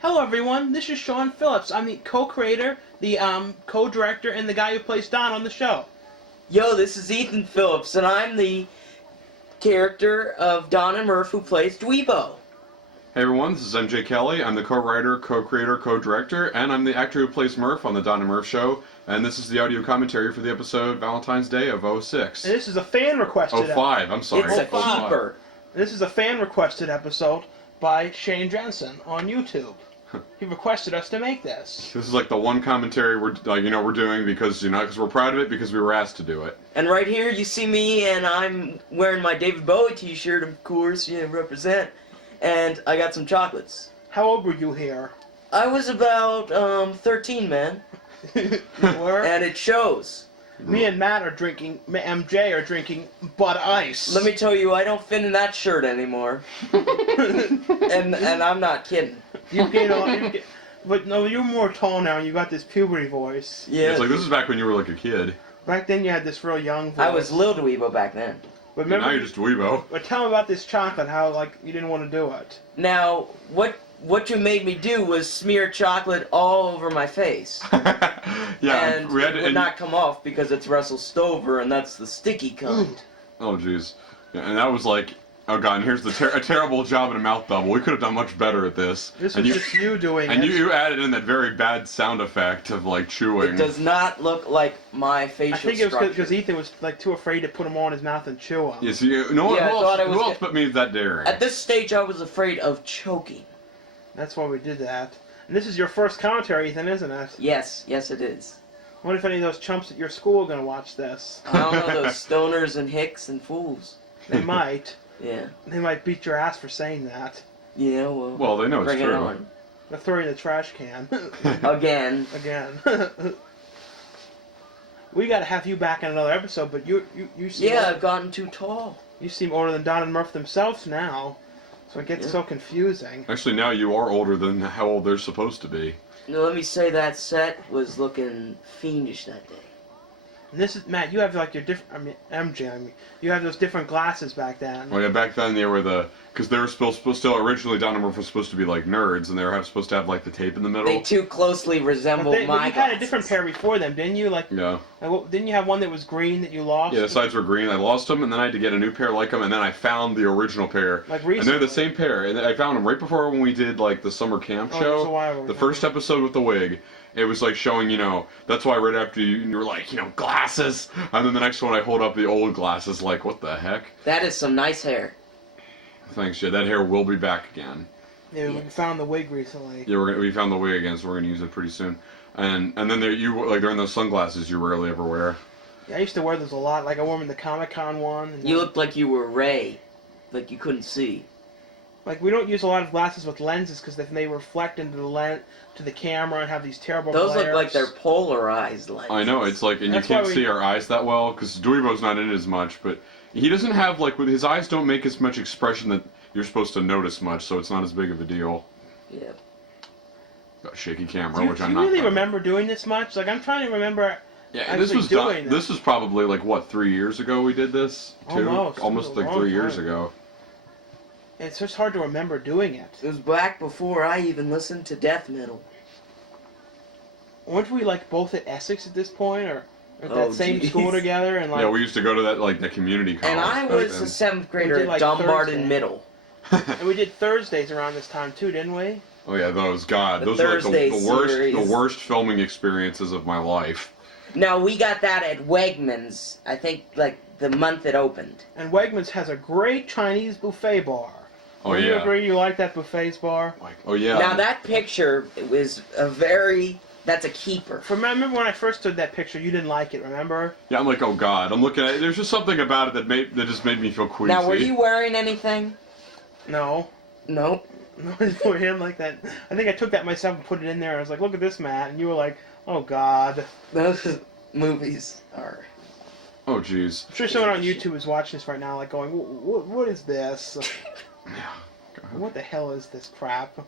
Hello everyone, this is Shawn Phillips. I'm the co-creator, the co-director, and the guy who plays Don on the show. Yo, this is Ethan Phillips, and I'm the character of Don and Murph who plays Dweebo. Hey everyone, this is MJ Kelly. I'm the co-writer, co-creator, co-director, and I'm the actor who plays Murph on the Don and Murph Show. And this is the audio commentary for the episode Valentine's Day of 06. And this is a fan-requested 05, I'm sorry. It's a 05. keeper. This is a fan-requested episode by Shane Jensen on YouTube. He requested us to make this. This is like the one commentary we're doing because we're proud of it because we were asked to do it. And right here you see me, and I'm wearing my David Bowie t-shirt, of course, represent. And I got some chocolates. How old were you here? I was about 13, man. You were? And it shows. Me and Matt are drinking, MJ are drinking Bud Ice. Let me tell you, I don't fit in that shirt anymore. and I'm not kidding. You gained a lot, but no, you're more tall now and you got this puberty voice. Yeah. It's like this is back when you were like a kid. Back then you had this real young voice. I was Lil Dweebo back then. But remember, now you're just Dweebo. But tell me about this chocolate, how you didn't want to do it. Now, what you made me do was smear chocolate all over my face. Yeah, and it would not come off because it's Russell Stover, and that's the sticky kind. Oh jeez, yeah, and that was like, oh god, and here's a terrible job in a mouth double. We could have done much better at this. This was just you doing it. And you added in that very bad sound effect of like chewing. It does not look like my facial I think it was because structure. Ethan was too afraid to put them all in his mouth and chew them. Yes, who else but me is that daring? At this stage, I was afraid of choking. That's why we did that. And this is your first commentary, Ethan, isn't it? Yes, it is. I wonder if any of those chumps at your school are going to watch this. I don't know, those stoners and hicks and fools. They might. Yeah. They might beat your ass for saying that. Yeah, well, they know it's bring true. it on. They'll throw you in the trash can. Again. We got to have you back in another episode, but you seem... Yeah, I've gotten too tall. You seem older than Don and Murph themselves now. So it gets so confusing. Actually, now you are older than how old they're supposed to be. Now, let me say that set was looking fiendish that day. And this is, Matt, you have like your different, MJ, you have those different glasses back then. Oh yeah, back then they were because they were supposed to originally Don and Murph was supposed to be like nerds, and they were supposed to have like the tape in the middle. They too closely resemble my But you had glasses. a different pair before them, didn't you? Yeah. Didn't you have one that was green that you lost? Yeah, the sides were green. I lost them, and then I had to get a new pair like them, and then I found the original pair. Like recently. And they're the same pair, and I found them right before when we did like the summer camp show. It was a while ago. The first episode with the wig. It was like showing, that's why right after you were like, glasses. And then the next one I hold up the old glasses like, what the heck? That is some nice hair. Thanks, yeah, that hair will be back again. Yeah, we found the wig recently. Yeah, we found the wig again, so we're going to use it pretty soon. And then during those sunglasses you rarely ever wear. Yeah, I used to wear those a lot. Like I wore them in the Comic-Con one. And You looked like you were Ray. Like you couldn't see. Like we don't use a lot of glasses with lenses because they reflect into the camera and have these terrible Those glares. look like they're polarized lenses. I know, it's like, and That's you can't why see our eyes that well, because Dweebo's not in it as much, but he doesn't have, with his eyes don't make as much expression that you're supposed to notice much, so it's not as big of a deal. Yeah. Got a shaky camera, Do which you I'm not really proud of. remember doing this much? Like I'm trying to remember. Yeah, this was doing done. This was probably 3 years ago we did this. Almost like a long 3 years time. ago. It's just hard to remember doing it. It was back before I even listened to death metal. Weren't we both at Essex at this point, or at that same geez. school together? And Yeah, we used to go to that the community college. And I was a 7th grader did, at Dumbarton Thursday. Middle. and we did Thursdays around this time too, didn't we? Oh yeah, those The those are Thursday the worst filming experiences of my life. Now, we got that at Wegmans, I think, the month it opened. And Wegmans has a great Chinese buffet bar. Oh Would you yeah. agree you like that buffet's bar? Oh yeah. Now, that picture was that's a keeper. Remember when I first took that picture, you didn't like it, remember? Yeah, I'm like, oh god, I'm looking at it. There's just something about it that just made me feel queasy. Now, were you wearing anything? No. Nope. No, for him like that. I think I took that myself and put it in there. I was like, look at this, Matt. And you were like, oh god. Those movies are... Oh jeez. I'm sure someone on YouTube is watching this right now, going, what is this? Yeah. What the hell is this crap?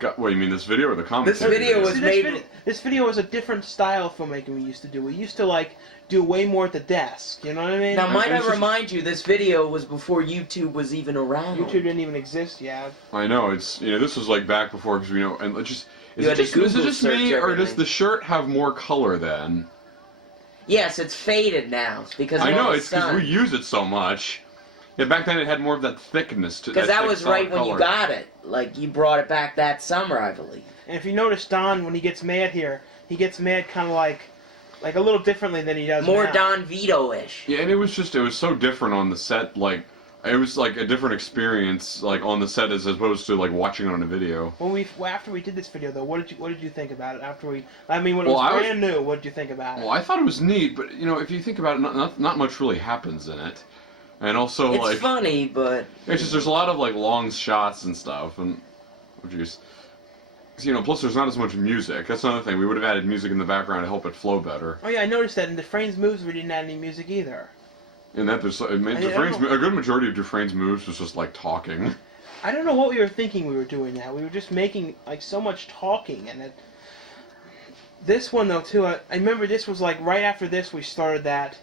What, you mean this video or the commentary? This video was See, made... this video was a different style of filmmaking we used to do. We used to, like, do way more at the desk. You know what I mean? Now, might I It's just- remind you, this video was before YouTube was even around. YouTube didn't even exist yet. I know, it's, this was like back before, because and it's just, is You it had to just, is it Google just me, search or does everything. the shirt have more color then? Yes, it's faded now because I of all know, the it's because sun. we use it so much. Yeah, back then it had more of that thickness to it. Because that thick, was solid right when you color. got it. Like, you brought it back that summer, I believe. And if you notice Don, when he gets mad here, he gets mad kind of like a little differently than he does More now. Don Vito-ish. Yeah, and it was so different on the set, like, it was like a different experience, like, on the set as opposed to, like, watching it on a video. After we did this video, though, what did you think about it? When it Well, was brand new, what did you think about it? Well, I thought it was neat, but, if you think about it, not much really happens in it. And also, It's like... funny, but... It's just, there's a lot of, like, long shots and stuff, and... Oh, jeez. Plus there's not as much music. That's another thing. We would have added music in the background to help it flow better. Oh yeah, I noticed that in Dufresne's moves we didn't add any music either. And that there's... a good majority of Dufresne's moves was just, like, talking. I don't know what we were thinking we were doing that. We were just making, like, so much talking, and this one, though, too, I remember this was, like, right after this we started that,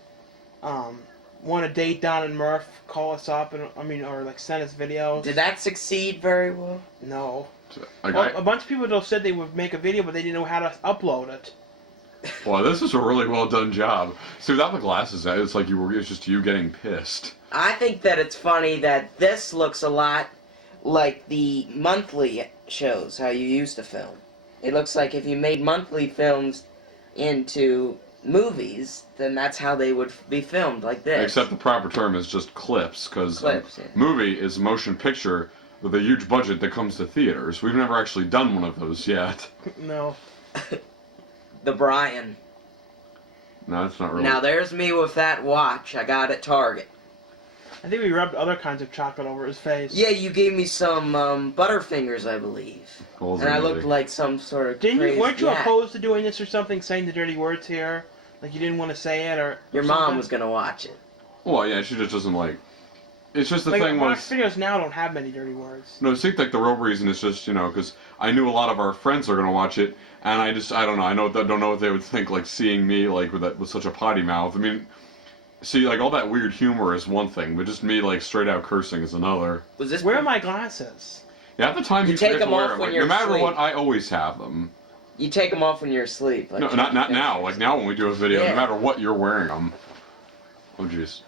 want to date Don and Murph, call us up, or, like, send us videos. Did that succeed very well? No. Like, Well, a bunch of people said they would make a video, but they didn't know how to upload it. Well, this is a really well done job. See, without the glasses, it's like it's just you getting pissed. I think that it's funny that this looks a lot like the monthly shows, how you used to film. It looks like if you made monthly films into movies, then that's how they would be filmed, like this. Except the proper term is just clips, because Clips, yeah. movie is a motion picture with a huge budget that comes to theaters. We've never actually done one of those yet. No. The Brian. No, that's not really. Now there's me with that watch I got at Target. I think we rubbed other kinds of chocolate over his face. Yeah, you gave me some Butterfingers, I believe. Holes And in I the looked leg. like some sort of crazy Weren't you yak. opposed to doing this or something, saying the dirty words here? Like you didn't want to say it, or Your something? mom was gonna watch it. Well, yeah, she just doesn't like. It's just the Like, thing our was. videos now don't have many dirty words. No, I think like the real reason is just because I knew a lot of our friends are gonna watch it, and I don't know. Don't know what they would think like seeing me like with such a potty mouth. I mean, see, like all that weird humor is one thing, but just me like straight out cursing is another. Was this? Where are my glasses? Yeah, at the time You you take forget to them wear off them. when Like, you're no matter asleep. what, I always have them. You take them off when you're asleep. Like No, not now. Like now when we do a video, Yeah. no matter what, you're wearing them. Oh jeez.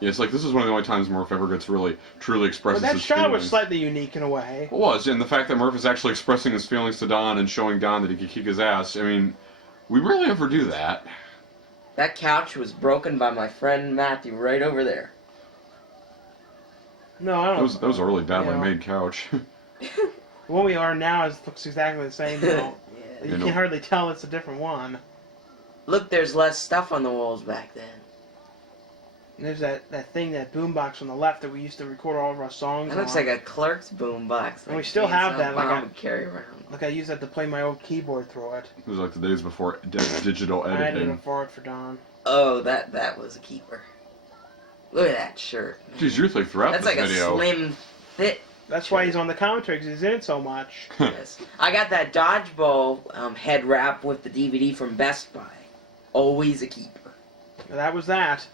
Yeah, it's like this is one of the only times Murph ever gets really truly Well, expresses that his shot feelings. was slightly unique in a way. It was, and the fact that Murph is actually expressing his feelings to Don and showing Don that he could kick his ass. I mean, we rarely ever do that. That couch was broken by my friend Matthew right over there. No, I don't. That was a really badly Yeah. made couch. The one we are now looks exactly the same. Though. Yeah. You know. can hardly tell it's a different one. Look, there's less stuff on the walls back then. And there's that boombox on the left that we used to record all of our songs That looks on. like a Clerk's boombox. And we still have that, like Mom a- would carry around. Like I used that to play my old keyboard through it. It was like the days before digital I had to editing. afford for Don. Oh, that was a keeper. Look at that shirt. man. Jeez, you're like throughout That's this like video. a slim, fit. That's why he's on the commentary, because he's in it so much. Yes. I got that dodgeball head wrap with the DVD from Best Buy. Always a keeper. That was that.